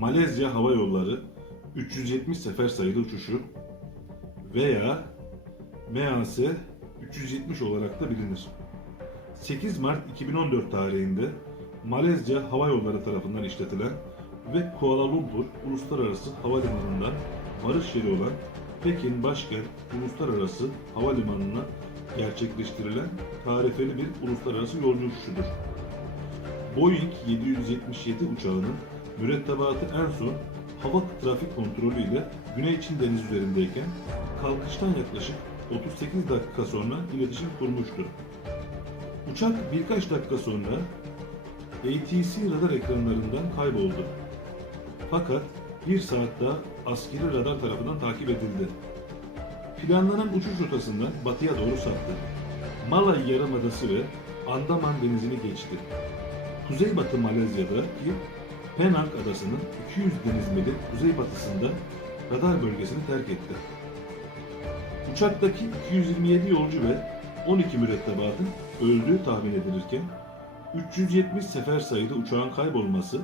Malezya Hava Yolları 370 sefer sayılı uçuşu veya MAS 370 olarak da bilinir. 8 Mart 2014 tarihinde Malezya Hava Yolları tarafından işletilen ve Kuala Lumpur Uluslararası Havalimanı'ndan varış yeri olan Pekin Başkent Uluslararası Havalimanı'na gerçekleştirilen tarifeli bir uluslararası yolcu uçuşudur. Boeing 777 uçağının mürettebatı en son hava trafik kontrolü ile Güney Çin denizi üzerindeyken kalkıştan yaklaşık 38 dakika sonra iletişim kurmuştur. Uçak birkaç dakika sonra ATC radar ekranlarından kayboldu. Fakat bir saat daha askeri radar tarafından takip edildi. Planlanan uçuş rotasından batıya doğru saptı. Malay Yarımadası ve Andaman Denizi'ni geçti. Kuzeybatı Malezya'daki Penang Adası'nın 200 deniz mili kuzeybatısında radar bölgesini terk etti. Uçaktaki 227 yolcu ve 12 mürettebatın öldüğü tahmin edilirken 370 sefer sayılı uçağın kaybolması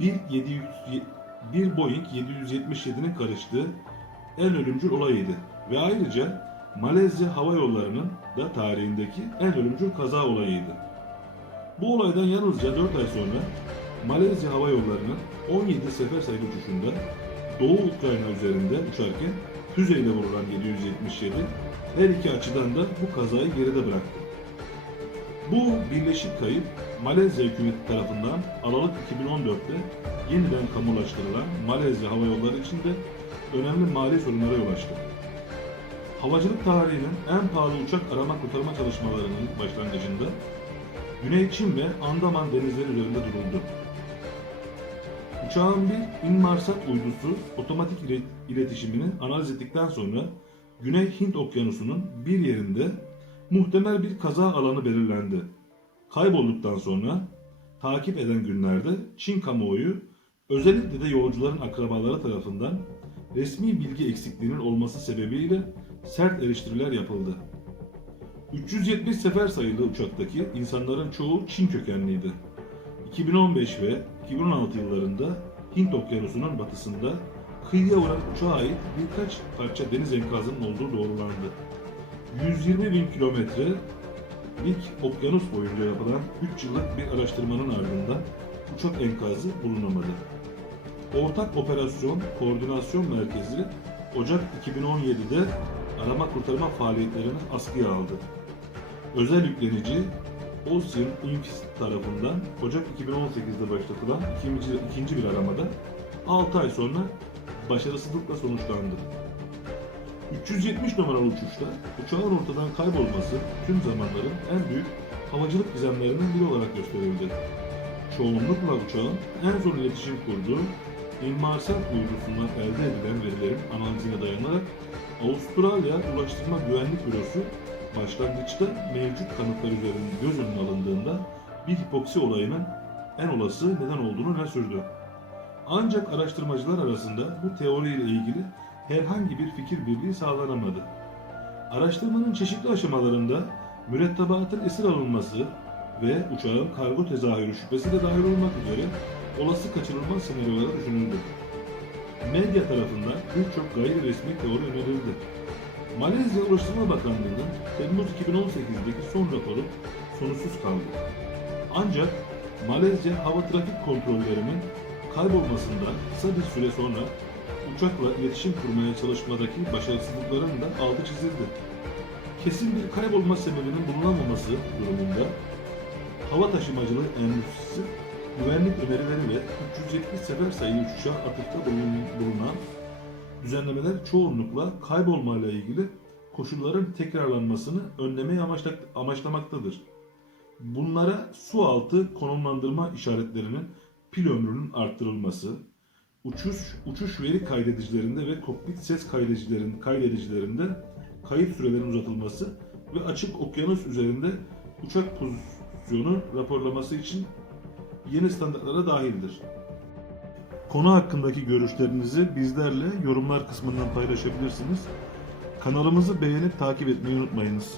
bir, 700, bir Boeing 777'nin karıştığı en ölümcül olayıydı ve ayrıca Malezya Hava Yolları'nın da tarihindeki en ölümcül kaza olayıydı. Bu olaydan yalnızca 4 ay sonra Malezya Hava Yolları'nın 17 sefer sayılı uçuşunda Doğu Ukrayna üzerinde uçarken füzeyle vurulan 777 her iki açıdan da bu kazayı geride bıraktı. Bu birleşik kayıp Malezya hükümeti tarafından Aralık 2014'te yeniden kamulaştırılan Malezya Hava Yolları için de önemli mali sorunlara yol açtı. Havacılık tarihinin en pahalı uçak arama kurtarma çalışmalarının başlangıcında Güney Çin ve Andaman denizleri üzerinde duruldu. Uçağın bir Inmarsat uydusu otomatik ile- iletişimini analiz ettikten sonra Güney Hint Okyanusu'nun bir yerinde muhtemel bir kaza alanı belirlendi. Kaybolduktan sonra takip eden günlerde Çin kamuoyu özellikle de yolcuların akrabaları tarafından resmi bilgi eksikliğinin olması sebebiyle sert eleştiriler yapıldı. 370 sefer sayılı uçaktaki insanların çoğu Çin kökenliydi. 2015 ve 2016 yıllarında Hint Okyanusu'nun batısında kıyıya vuran uçağa ait birkaç parça deniz enkazının olduğu doğrulandı. 120 bin kilometrelik okyanus boyunca yapılan 3 yıllık bir araştırmanın ardından uçak enkazı bulunamadı. Ortak Operasyon Koordinasyon Merkezi Ocak 2017'de arama kurtarma faaliyetlerini askıya aldı. Özel yüklenici Ocean Inc. tarafından Ocak 2018'de başlatılan ikinci, ikinci bir aramada 6 ay sonra başarısızlıkla sonuçlandı. 370 numaralı uçuşta uçağın ortadan kaybolması tüm zamanların en büyük havacılık gizemlerinden biri olarak gösterildi. Çoğunlukla uçağın en son iletişim kurduğu Inmarsat uydusundan elde edilen verilerin analizine dayanarak Avustralya Ulaştırma Güvenlik Bürosu başlangıçta mevcut kanıtlar üzerinde göz önüne alındığında bir hipoksi olayının en olası neden olduğunu öne sürdü. Ancak araştırmacılar arasında bu teoriyle ilgili herhangi bir fikir birliği sağlanamadı. Araştırmanın çeşitli aşamalarında mürettebatın esir alınması ve uçağın kargo tezahürü şüphesi de dahil olmak üzere olası kaçırılma senaryoları düşünüldü. Medya tarafından birçok gayri resmi teori önerildi. Malezya Ulaştırma Bakanlığı'nın Temmuz 2018'deki son raporu sonuçsuz kaldı. Ancak Malezya hava trafik kontrollerinin kaybolmasından kısa bir süre sonra uçakla iletişim kurmaya çalışmadaki başarısızlıkların da altı çizildi. Kesin bir kaybolma sebebinin bulunamaması durumunda hava taşımacılığı endüstrisi güvenlik önerileri ve 370 sefer sayılı uçuşa atıfta bulun- bulunan düzenlemeler çoğunlukla kaybolmayla ilgili koşulların tekrarlanmasını önlemeyi amaçlamaktadır. Bunlara su altı konumlandırma işaretlerinin pil ömrünün arttırılması, uçuş uçuş veri kaydedicilerinde ve kokpit ses kaydedicilerin kaydedicilerinde kayıt sürelerinin uzatılması ve açık okyanus üzerinde uçak pozisyonu raporlaması için yeni standartlara dahildir. Konu hakkındaki görüşlerinizi bizlerle yorumlar kısmından paylaşabilirsiniz. Kanalımızı beğenip takip etmeyi unutmayınız.